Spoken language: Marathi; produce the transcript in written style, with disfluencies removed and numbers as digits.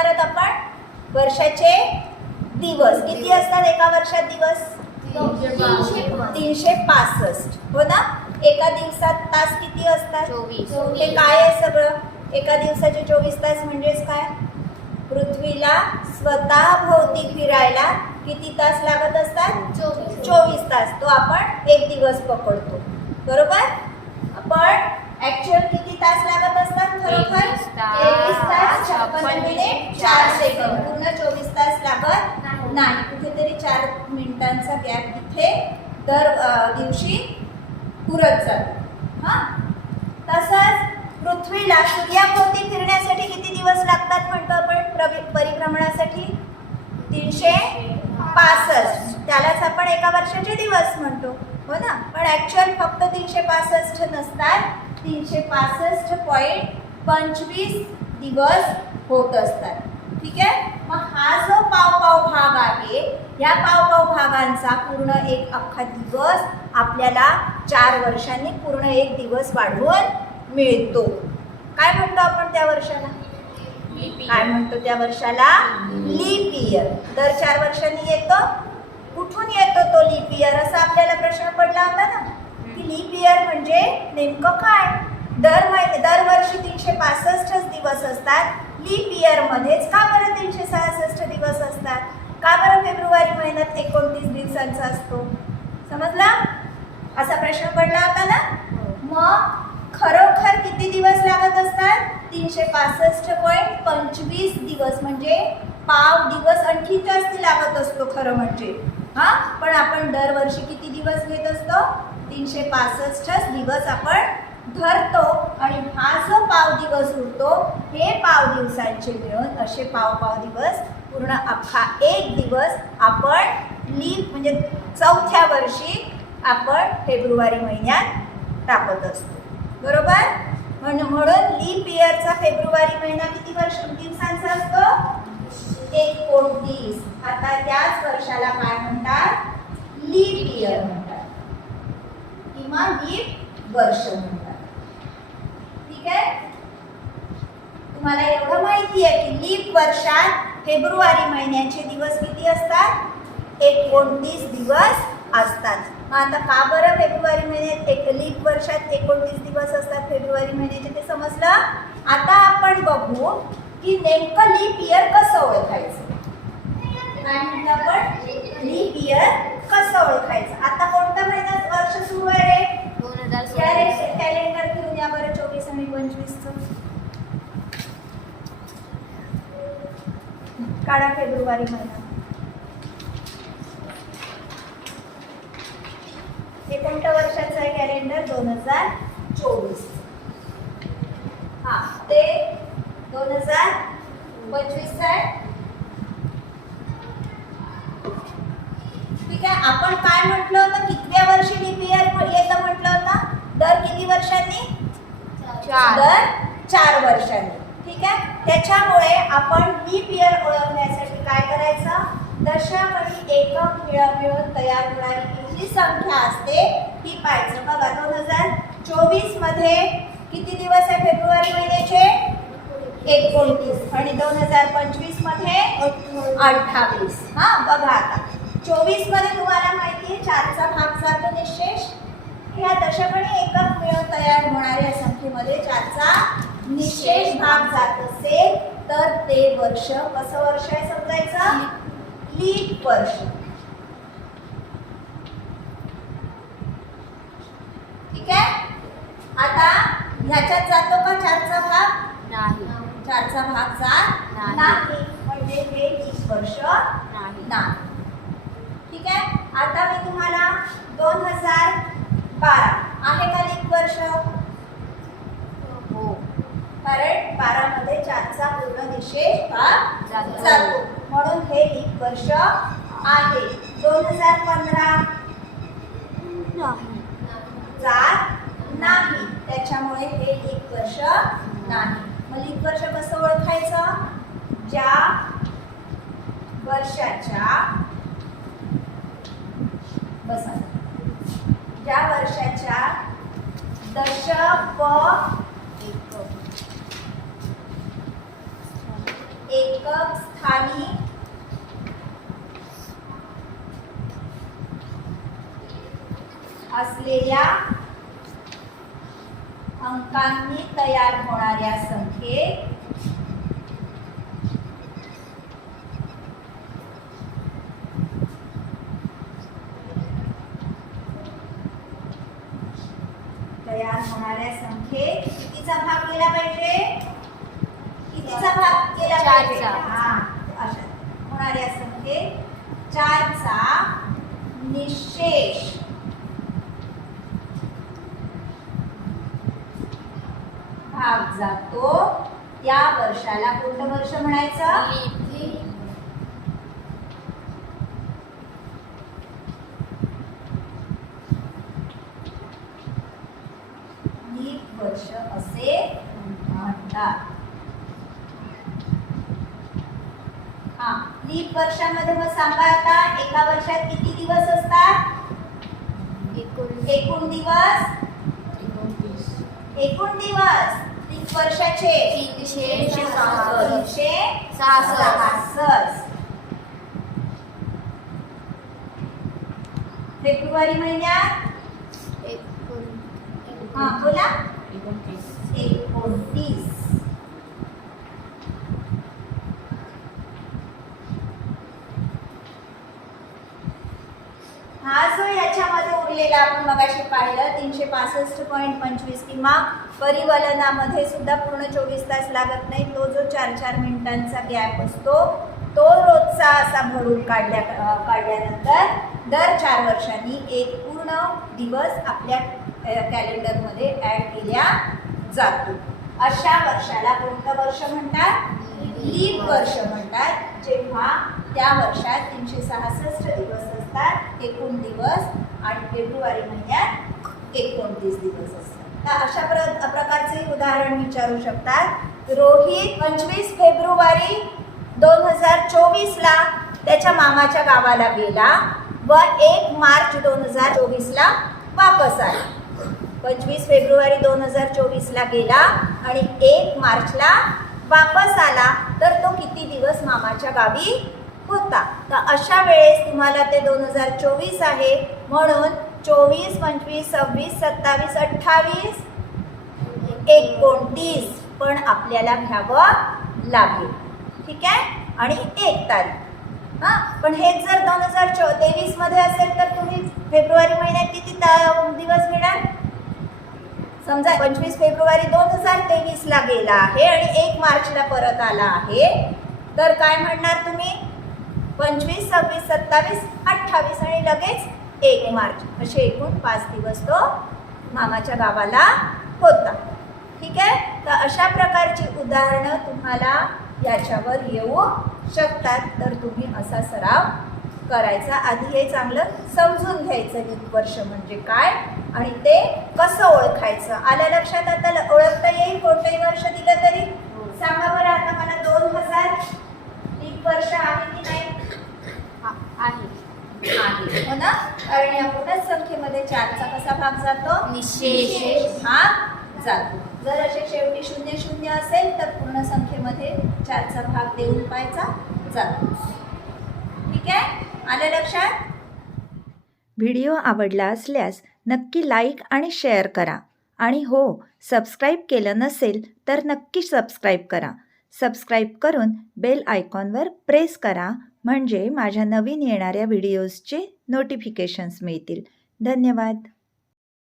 बघणार आहोत आपण वर्षाचे दिवस. किती असतात एका वर्षात दिवस? 365. हो ना. एका दिवसात तास किती असतात? 24. हे काय आहे सगळं? एका दिवसाचे 24 तास म्हणजेच काय? पृथ्वीला स्वतः भोवती फिरायला किती तास लागत असतात? 24 तास. तो आपण एक दिवस पकडतो, बरोबर. आपण ऍक्च्युअल किती तास लागत असतात खरोखर? 23 तास 56 मिनिट 4 सेकंद. पूर्ण 24 तास लागत नाही. कुठेतरी 4 मिनिटांचा गॅप तिथे दर दिवशी पुरत जातो. हा, तसंच पृथ्वीला सूर्याभोवती फिरण्यासाठी किती दिवस लागतात म्हणतो आपण? परिभ्रमणासाठी 365. त्यालाच आपण एका वर्षाचे दिवस म्हणतो, हो ना. पण ऍक्च्युअल फक्त 365 नसतात, 365.25 दिवस होत असतात. ठीक आहे. मग हा जो पाव भाग आहे, या पाव भागांचा पूर्ण एक अख्खा दिवस आपल्याला 4 वर्षांनी पूर्ण एक दिवस वाढवून मिळतो. काय म्हणतो आपण त्या वर्षाला? काय म्हणतो त्या वर्षाला? Leap year. दर 4 वर्षांनी येतो. कुठून येतो तो लीप इयर असा आपल्याला प्रश्न पडला होता ना, की लीप इयर म्हणजे नेमकं काय? दरवर्षी 365 दिवस असतात. लीप इयर मध्येच का बरं 366 दिवस असतात? का बरं फेब्रुवारी महिन्यात 29 दिवसांचा असतो? समजला? असा प्रश्न पडला होता ना. मग खरोखर किती दिवस लागत असतात? 365.25 दिवस. म्हणजे पाव दिवस आणखी जास्त लागत असतो खरं म्हणजे. हा, पण आपण दरवर्षी किती दिवस घेत असतो? 365 दिवस आपण धरतो. आणि हा जो पाव दिवस उरतो, हे पाव दिवसांचे मिळून असे पाव दिवस पूर्ण अख्खा एक दिवस आपण लीप म्हणजे 4थ्या वर्षी आपण फेब्रुवारी महिन्यात टाकत असतो, बरोबर. म्हणून लीप इयरचा फेब्रुवारी महिना किती दिवसांचा असतो? 29. आता त्याच वर्षाला काय म्हणतात? लीप इयर म्हणतात किंवा लीप वर्ष म्हणतात. ठीक आहे. तुम्हाला एवढं माहिती आहे की लीप वर्षात फेब्रुवारी महिन्याचे दिवस किती असतात? 29 दिवस असतात. मग आता का बरं फेब्रुवारी महिन्यात लीप वर्षात 29 दिवस असतात फेब्रुवारी महिन्याचे ते समजलं. आता आपण बघू की नेमकं लीप इयर कसं ओळखायचं. काय म्हणतो आपण? लीप इयर कसं ओळखायचं. आता कोणता महिन्यात वर्ष सुरू आहे रे? 2016. कॅलेंडर घेऊन या बरं 24 आणि 25चं. काढा फेब्रुवारी महिना. हे कोणत्या वर्षाचं आहे कॅलेंडर? 2024. हा, ते 2025 आहे. ठीक आहे. आपण काय म्हटलं होतं? कितव्या वर्षी लीप इयर येतं म्हटलं होतं? दर किती वर्षांनी? दर 4 वर्षांनी. ठीक आहे. त्याच्यामुळे आपण लीप इयर ओळखण्यासाठी काय करायचं? दशक एकक मिळून तयार होणारी जी संख्या असते ती पाहायचं. बघा 2024 मध्ये किती दिवस आहे फेब्रुवारी महिन्याचे? 29. आणि 2025 मध्ये 28. हा, बघा आता 24 मध्ये तुम्हाला माहिती आहे 4चा भाग जातो निशेष. ह्या दशक आणि एकक मिळून तयार होणाऱ्या संख्येमध्ये 4चा निशेष भाग जात असेल तर ते वर्ष कसं वर्ष आहे समजायचं? लीप वर्ष. ठीक आहे. आता ह्याच्यात जातो का 4चा भाग? नाही. 4चा भाग जात नाही. म्हणजे हे लीप वर्ष नाही. ठीक आहे. आता मी तुम्हाला 2012 आहे का लीप वर्ष? हो. कारण 12 मध्ये 4चा पूर्ण निशेष भाग जातो म्हणून हे लीप वर्ष आहे. 2015 जात नाही, त्याच्यामुळे हे लीप वर्ष नाही. मग लीप वर्ष कसं ओळखायचं? ज्या वर्षाच्या दशक व एकक एकक स्थानी असलेल्या अंकांनी तयार होणाऱ्या संख्येत कितीचा भाग केला पाहिजे? कितीचा भाग केला पाहिजे? अशा होणाऱ्या संख्येत 4 चा निशेष भाग जातो. त्या वर्षाला कोणतं वर्ष म्हणायचं? लीप वर्ष असे म्हणतात. हा, लीप वर्षामध्ये मग सांगा आता एका वर्षात किती दिवस असतात? एकूण दिवस लीप वर्षाचे 366. फेब्रुवारी महिन्यात बोला 29. हा जो याच्यामध्ये उरलेला आपण मगाशी पाहिलं 365.25 किंवा परिवलनामध्ये सुद्धा पूर्ण 24 तास लागत नाही. तो जो 4-4 मिनिटांचा गॅप असतो तो रोजचा असा भरून काढल्यानंतर दर 4 वर्षांनी एक पूर्ण दिवस आपल्या कॅलेंडरमध्ये ॲड केल्या जातो. अशा वर्षाला कोणतं वर्ष म्हणतात? लीप वर्ष म्हणतात. जेव्हा त्या वर्षात 366 दिवस असतात, एकूण दिवस, आणि फेब्रुवारी महिन्यात 29 दिवस असतात. तर अशा प्रकारचे उदाहरण विचारू शकतात. रोहित 25 फेब्रुवारी 2024ला त्याच्या मामाच्या गावाला गेला व 1 मार्च 2024ला वापस आला. 25 फेब्रुवारी 2024ला गेला आणि 1 मार्चला वापस आला. तर तो किती दिवस मामाच्या गावी होता? तर अशा वेळेस तुम्हाला ते 2024 आहे म्हणून 24, 25, 26, 27, 28, 29 पण आपल्याला घ्यावं लागेल. ठीक आहे? आणि 1 तारीख. पण हे जर 2023 मध्ये असेल तर तुम्ही फेब्रुवारी महिन्यात किती दिवस घेणार? समजा 25 फेब्रुवारी 2023ला गेला आहे आणि 1 मार्चला परत आला आहे, तर काय म्हणणार तुम्ही? 25, 26, 27, 28 आणि लगेच 1 मार्च असे एकूण 5 दिवस तो मामाच्या गावाला होता. ठीक आहे? तर अशा प्रकारची उदाहरणं तुम्हाला याच्यावर येऊ शकतात. तर तुम्ही असा सराव करायचा. आधी हे चांगलं समजून घ्यायचं लीप वर्ष म्हणजे काय आणि ते कसं ओळखायचं. आलं लक्षात? आता ओळखता येईल कोणतंही वर्ष दिलं तरी? सांगा बरं आता मला 2000 लीप वर्ष आहे की नाही? आहे, हो ना? कारण या पूर्ण संख्येमध्ये 4चा कसा भाग जातो? निशेष भाग जातो. जर असे शेवटी 00 असेल तर पूर्ण संख्येमध्ये 4चा भाग देऊन पाहायचा जातो. ठीक आहे? आलं लक्षात? व्हिडिओ आवडला असल्यास नक्की लाईक आणि शेअर करा. आणि हो, सबस्क्राईब केलं नसेल तर नक्की सबस्क्राईब करा. सबस्क्राईब करून बेल आयकॉनवर प्रेस करा म्हणजे माझ्या नवीन येणाऱ्या व्हिडिओजचे नोटिफिकेशन्स मिळतील. धन्यवाद.